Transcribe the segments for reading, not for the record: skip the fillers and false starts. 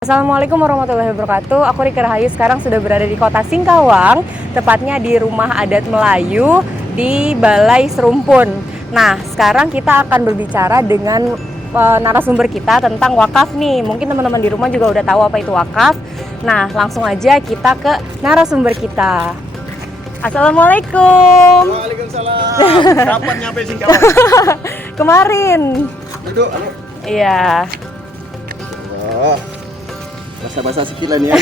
Assalamualaikum warahmatullahi wabarakatuh. Aku Rika Rahayu sekarang sudah berada di kota Singkawang, tepatnya di rumah adat Melayu di Balai Serumpun. Nah, sekarang kita akan berbicara dengan narasumber kita tentang wakaf nih. Mungkin teman-teman di rumah juga udah tahu apa itu wakaf. Nah, langsung aja kita ke narasumber kita. Assalamualaikum. Waalaikumsalam. Kapan nyampe Singkawang? Kemarin. Duduk, Iya. Oh, bahasa-bahasa sekilan ya.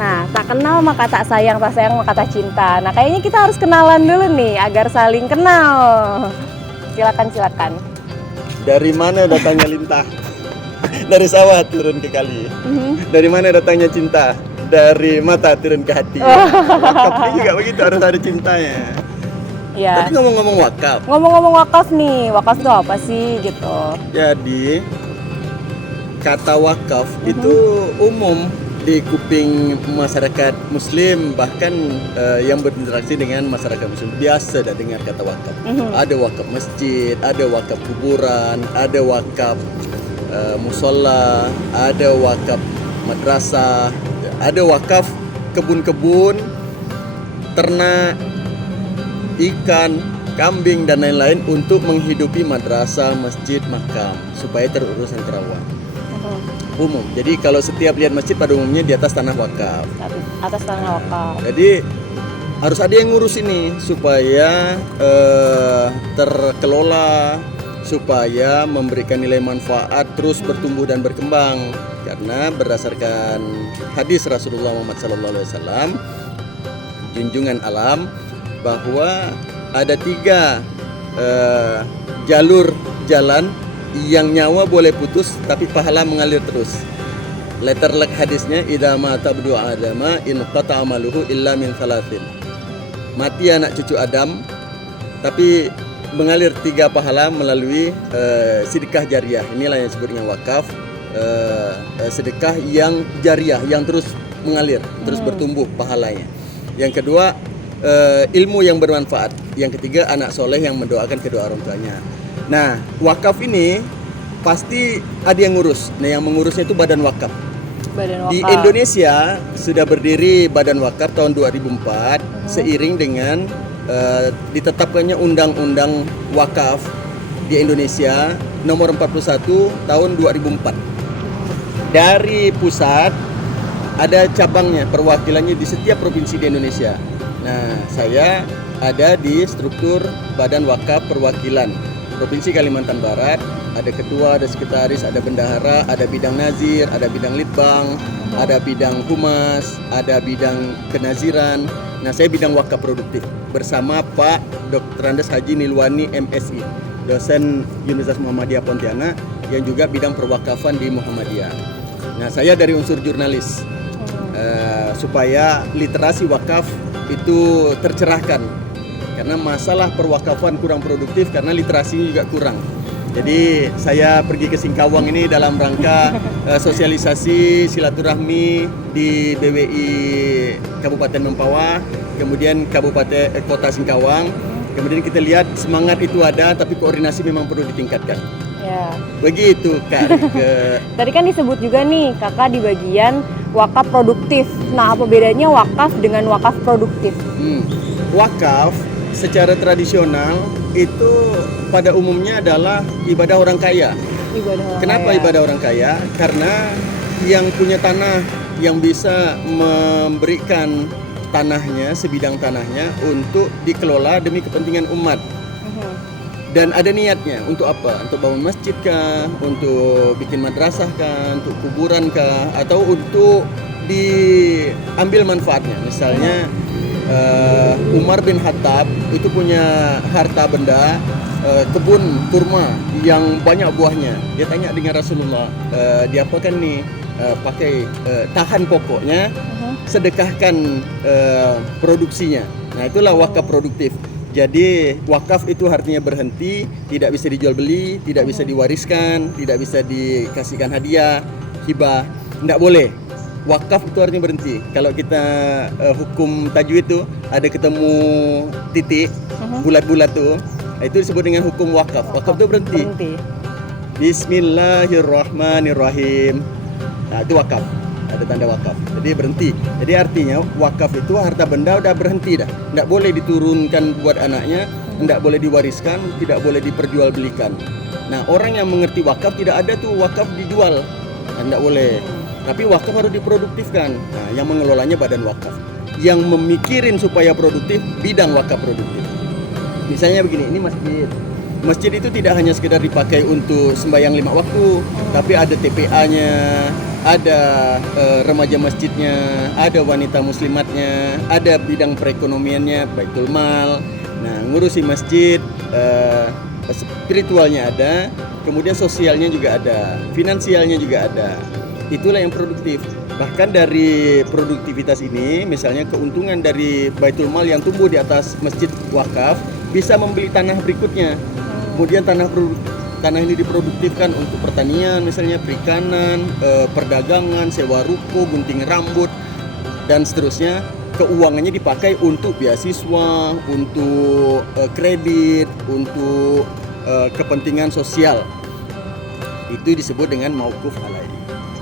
Nah, tak kenal maka tak sayang maka tak cinta. Nah, kayaknya kita harus kenalan dulu nih agar saling kenal. Silakan. Dari mana datangnya lintah? Dari sawah turun ke kali. Dari mana datangnya cinta? Dari mata turun ke hati. Wakaf ini juga begitu, harus ada cintanya. Ya. Tapi ngomong-ngomong wakaf. Ngomong-ngomong wakaf nih, wakaf itu apa sih gitu? Jadi kata wakaf itu umum di kuping masyarakat Muslim, bahkan yang berinteraksi dengan masyarakat Muslim biasa dah dengar kata wakaf. Ada wakaf masjid, ada wakaf kuburan, ada wakaf musola, ada wakaf madrasah, ada wakaf kebun-kebun, ternak, ikan, kambing dan lain-lain untuk menghidupi madrasah, masjid, makam supaya terurus dan terawat. Umum. Jadi kalau setiap lihat masjid pada umumnya di atas tanah wakaf. Atas tanah wakaf. Jadi harus ada yang ngurus ini supaya terkelola, supaya memberikan nilai manfaat terus bertumbuh dan berkembang. Karena berdasarkan hadis Rasulullah Muhammad SAW, junjungan alam, bahwa ada 3 jalur jalan yang nyawa boleh putus tapi pahala mengalir terus. Letter luck hadisnya, idza mata abdu adama in qata amaluhu illa min salatin. Mati anak cucu Adam tapi mengalir 3 pahala melalui sedekah jariah. Inilah yang disebut dengan wakaf, sedekah yang jariah yang terus mengalir, terus bertumbuh pahalanya. Yang kedua, ilmu yang bermanfaat. Yang ketiga, anak soleh yang mendoakan kedua orang tuanya. Nah, wakaf ini pasti ada yang ngurus. Nah, yang mengurusnya itu Badan Wakaf. Di Indonesia sudah berdiri Badan Wakaf tahun 2004 seiring dengan ditetapkannya Undang-Undang Wakaf di Indonesia nomor 41 tahun 2004. Dari pusat ada cabangnya, perwakilannya di setiap provinsi di Indonesia. Nah, saya ada di struktur Badan Wakaf Perwakilan Provinsi Kalimantan Barat. Ada ketua, ada sekretaris, ada bendahara, ada bidang nazir, ada bidang litbang, ada bidang humas, ada bidang kenaziran. Nah, saya bidang wakaf produktif bersama Pak Dr. Andes Haji Nilwani MSI, dosen Universitas Muhammadiyah Pontianak yang juga bidang perwakafan di Muhammadiyah. Nah, saya dari unsur jurnalis supaya literasi wakaf itu tercerahkan. Karena masalah perwakafan kurang produktif karena literasinya juga kurang. Jadi saya pergi ke Singkawang ini dalam rangka sosialisasi silaturahmi di BWI Kabupaten Mempawah, kemudian Kota Singkawang. Kemudian kita lihat semangat itu ada, tapi koordinasi memang perlu ditingkatkan. Ya. Begitu Kak. Tadi kan disebut juga nih kakak di bagian wakaf produktif. Nah, apa bedanya wakaf dengan wakaf produktif? Wakaf secara tradisional itu pada umumnya adalah ibadah orang kaya. Kenapa ibadah orang kaya? Karena yang punya tanah yang bisa memberikan tanahnya, sebidang tanahnya untuk dikelola demi kepentingan umat. Dan ada niatnya untuk apa? Untuk bangun masjid kah? Untuk bikin madrasah kah? Untuk kuburan kah? Atau untuk diambil manfaatnya? Misalnya Umar bin Khattab itu punya harta benda, kebun kurma yang banyak buahnya. Dia tanya dengan Rasulullah, diapakan nih? Pakai tahan pokoknya, sedekahkan produksinya. Nah, itulah wakaf produktif. Jadi wakaf itu artinya berhenti, tidak bisa dijual beli, tidak bisa diwariskan, tidak bisa dikasihkan hadiah, hibah, tidak boleh. Wakaf itu artinya berhenti. Kalau kita hukum tajwid itu ada ketemu titik bulat-bulat tuh, itu disebut dengan hukum wakaf. Wakaf itu berhenti. Bismillahirrahmanirrahim. Nah, itu wakaf. Ada tanda wakaf. Jadi berhenti. Jadi artinya wakaf itu harta benda udah berhenti dah. Tidak boleh diturunkan buat anaknya, tidak boleh diwariskan, tidak boleh diperjualbelikan. Nah, orang yang mengerti wakaf tidak ada tuh wakaf dijual. Tidak boleh. Tapi wakaf harus diproduktifkan. Nah, yang mengelolanya badan wakaf. Yang memikirin supaya produktif bidang wakaf produktif. Misalnya begini, ini masjid. Masjid itu tidak hanya sekedar dipakai untuk sembahyang 5 waktu, tapi ada TPA-nya, ada remaja masjidnya, ada wanita muslimatnya, ada bidang perekonomiannya, baitul mal. Nah, ngurusi masjid, spiritualnya ada, kemudian sosialnya juga ada, finansialnya juga ada. Itulah yang produktif. Bahkan dari produktivitas ini, misalnya keuntungan dari baitul mal yang tumbuh di atas masjid wakaf bisa membeli tanah berikutnya. Kemudian tanah ini diproduktifkan untuk pertanian, misalnya perikanan, perdagangan, sewa ruko, gunting rambut, dan seterusnya. Keuangannya dipakai untuk beasiswa, untuk kredit, untuk kepentingan sosial. Itu disebut dengan mauquf alaihi.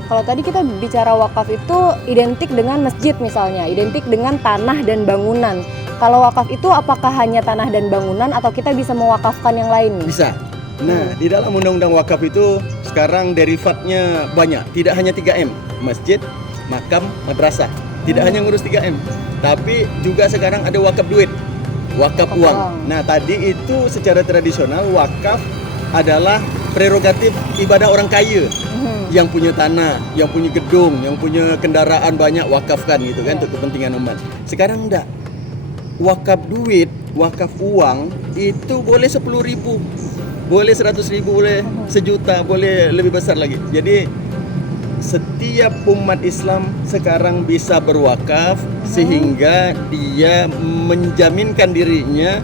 Kalau tadi kita bicara wakaf itu identik dengan masjid misalnya, identik dengan tanah dan bangunan. Kalau wakaf itu apakah hanya tanah dan bangunan atau kita bisa mewakafkan yang lain? Bisa. Nah, di dalam undang-undang wakaf itu sekarang derivatnya banyak. Tidak hanya 3M, masjid, makam, madrasah. Tidak hanya ngurus 3M, tapi juga sekarang ada wakaf duit, wakaf uang. Nah, tadi itu secara tradisional wakaf adalah prerogatif ibadah orang kaya. Yang punya tanah, yang punya gedung, yang punya kendaraan banyak wakafkan gitu kan untuk kepentingan umat. Sekarang enggak. Wakaf duit, wakaf uang itu boleh 10.000, boleh 100.000, boleh 1 juta, boleh lebih besar lagi. Jadi setiap umat Islam sekarang bisa berwakaf sehingga dia menjaminkan dirinya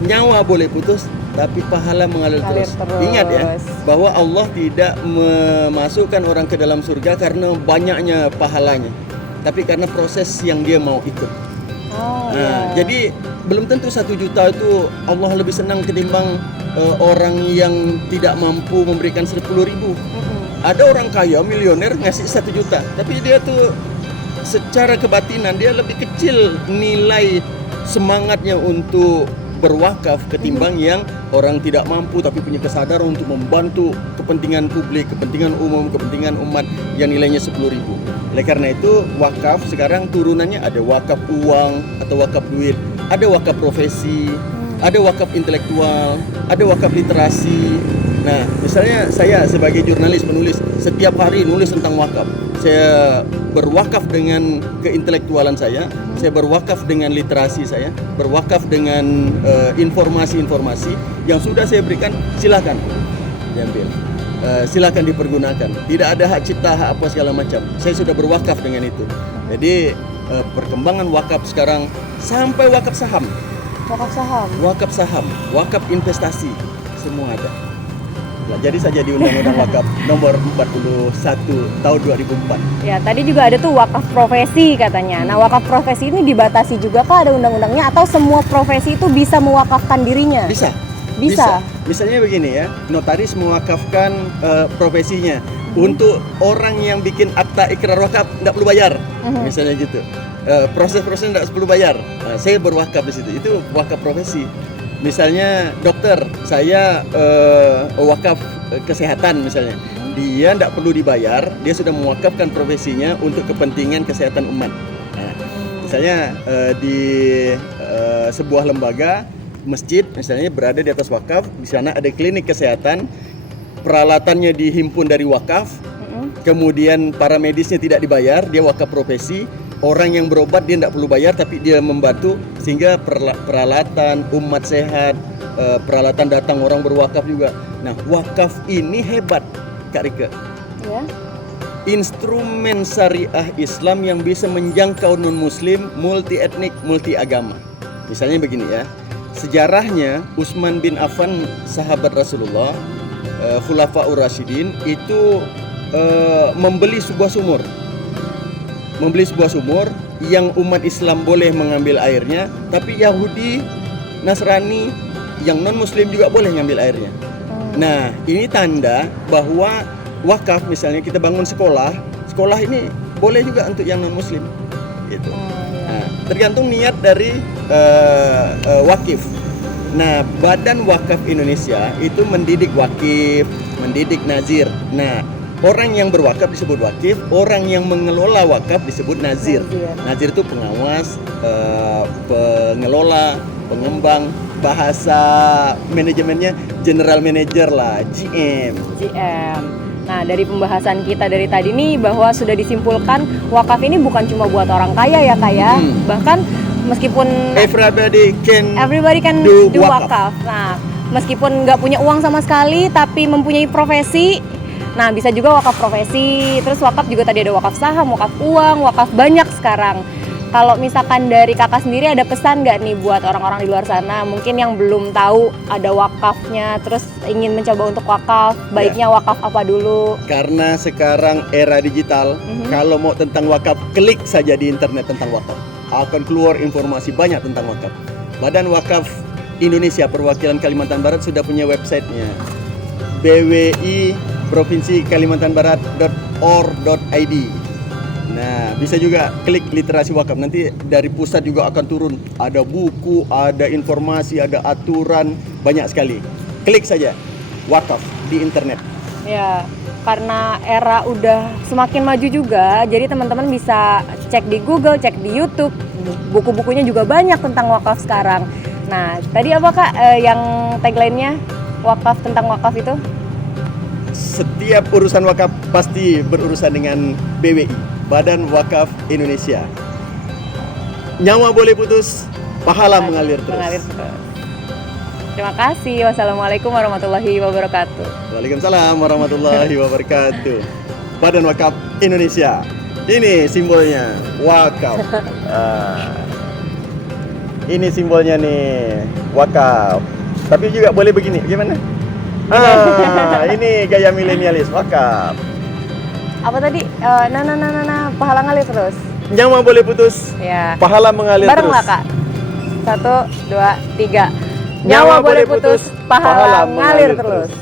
nyawa boleh putus tapi pahala mengalir terus. Ingat ya, bahwa Allah tidak memasukkan orang ke dalam surga karena banyaknya pahalanya, tapi karena proses yang dia mau ikut. Jadi belum tentu 1 juta itu Allah lebih senang ketimbang orang yang tidak mampu memberikan 10.000. Ada orang kaya milioner ngasih 1 juta, tapi dia tuh secara kebatinan dia lebih kecil nilai semangatnya untuk berwakaf ketimbang yang orang tidak mampu tapi punya kesadaran untuk membantu kepentingan publik, kepentingan umum, kepentingan umat yang nilainya 10.000. Oleh karena itu wakaf sekarang turunannya ada wakaf uang atau wakaf duit, ada wakaf profesi, ada wakaf intelektual, ada wakaf literasi. Nah, misalnya saya sebagai jurnalis penulis setiap hari nulis tentang wakaf. Saya berwakaf dengan keintelektualan saya berwakaf dengan literasi saya, berwakaf dengan informasi-informasi yang sudah saya berikan, silakan diambil, silakan dipergunakan. Tidak ada hak cipta, hak apa segala macam. Saya sudah berwakaf dengan itu. Jadi perkembangan wakaf sekarang sampai wakaf saham, wakaf investasi, semua ada. Pelajari saja di Undang-Undang Wakaf nomor 41 tahun 2004. Ya, tadi juga ada tuh wakaf profesi katanya. Nah, wakaf profesi ini dibatasi juga kah ada undang-undangnya atau semua profesi itu bisa mewakafkan dirinya? Bisa. Misalnya begini ya, notaris mewakafkan profesinya. Untuk orang yang bikin akta ikrar wakaf tidak perlu bayar. Misalnya gitu. Proses-proses tidak perlu bayar. Saya berwakaf di situ. Itu wakaf profesi. Misalnya dokter, saya wakaf kesehatan misalnya, dia tidak perlu dibayar, dia sudah mewakafkan profesinya untuk kepentingan kesehatan umat. Nah, misalnya di sebuah lembaga masjid misalnya berada di atas wakaf, di sana ada klinik kesehatan, peralatannya dihimpun dari wakaf, kemudian para medisnya tidak dibayar, dia wakaf profesi. Orang yang berobat dia tidak perlu bayar tapi dia membantu sehingga peralatan umat sehat, peralatan datang orang berwakaf juga. Nah, wakaf ini hebat Kak Rike. Ya. Instrumen syariah Islam yang bisa menjangkau non-muslim, multi etnik, multi agama. Misalnya begini ya. Sejarahnya Utsman bin Affan, sahabat Rasulullah, Khulafaur Rasyidin itu membeli sebuah sumur yang umat Islam boleh mengambil airnya, tapi Yahudi, Nasrani, yang non-muslim juga boleh ngambil airnya. Nah, ini tanda bahwa wakaf, misalnya kita bangun sekolah sekolah ini boleh juga untuk yang non muslim gitu. Iya. Nah, tergantung niat dari wakif. Nah, Badan Wakaf Indonesia itu mendidik wakif, mendidik nazir. Nah, orang yang berwakaf disebut wakif, orang yang mengelola wakaf disebut nazir. Nazir itu pengawas, pengelola, pengembang, bahasa manajemennya general manager lah, GM. Nah, dari pembahasan kita dari tadi nih bahwa sudah disimpulkan wakaf ini bukan cuma buat orang kaya ya Kak ya. Bahkan meskipun Everybody can do do wakaf. wakaf. Nah, meskipun nggak punya uang sama sekali tapi mempunyai profesi, nah bisa juga wakaf profesi. Terus wakaf juga tadi ada wakaf saham, wakaf uang, wakaf banyak sekarang. Kalau misalkan dari Kakak sendiri ada pesan nggak nih buat orang-orang di luar sana mungkin yang belum tahu ada wakafnya, terus ingin mencoba untuk wakaf, baiknya wakaf apa dulu? Karena sekarang era digital, kalau mau tentang wakaf, klik saja di internet tentang wakaf. Akan keluar informasi banyak tentang wakaf. Badan Wakaf Indonesia Perwakilan Kalimantan Barat sudah punya websitenya, bwi provinsi Kalimantan Barat.or.id. Nah, bisa juga klik literasi wakaf. Nanti dari pusat juga akan turun. Ada buku, ada informasi, ada aturan, banyak sekali. Klik saja wakaf di internet. Ya, karena era udah semakin maju juga, jadi teman-teman bisa cek di Google, cek di YouTube. Buku-bukunya juga banyak tentang wakaf sekarang. Nah, tadi apa Kak yang tagline-nya wakaf, tentang wakaf itu? Setiap urusan wakaf pasti berurusan dengan BWI, Badan Wakaf Indonesia. Nyawa boleh putus, pahala mengalir terus. Terima kasih. Wassalamualaikum warahmatullahi wabarakatuh. Waalaikumsalam warahmatullahi wabarakatuh. Badan Wakaf Indonesia. Ini simbolnya wakaf. Ini simbolnya nih wakaf. Tapi juga boleh begini, gimana? Ini gaya milenialis wakaf. Apa tadi? Pahala ngalir terus. Nyawa boleh putus, Ya. pahala mengalir Bareng terus. lah Kak. 1, 2, 3. Nyawa boleh putus, pahala ngalir terus.